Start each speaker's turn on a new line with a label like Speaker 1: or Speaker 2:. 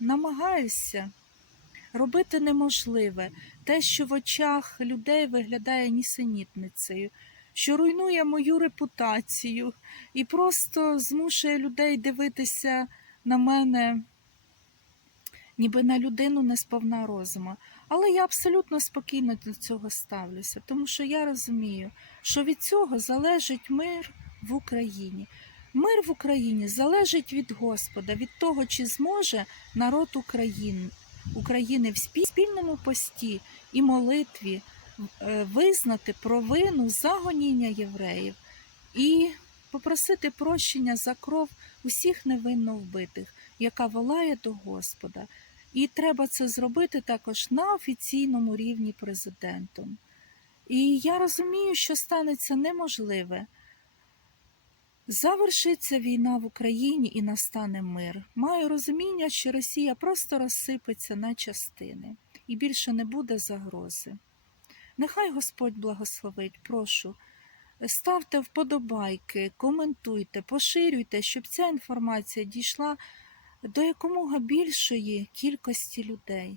Speaker 1: намагаюся робити неможливе, те, що в очах людей виглядає нісенітницею, що руйнує мою репутацію і просто змушує людей дивитися на мене, ніби на людину не сповна розуму. Але я абсолютно спокійно до цього ставлюся, тому що я розумію, що від цього залежить мир в Україні. Мир в Україні залежить від Господа, від того, чи зможе народ України, України в спільному пості і молитві е, визнати провину за гоніння євреїв і попросити прощення за кров усіх невинно вбитих, яка волає до Господа. І треба це зробити також на офіційному рівні президентом. І я розумію, що станеться неможливе. Завершиться війна в Україні і настане мир. Маю розуміння, що Росія просто розсипеться на частини і більше не буде загрози. Нехай Господь благословить, прошу. Ставте вподобайки, коментуйте, поширюйте, щоб ця інформація дійшла до якомога більшої кількості людей.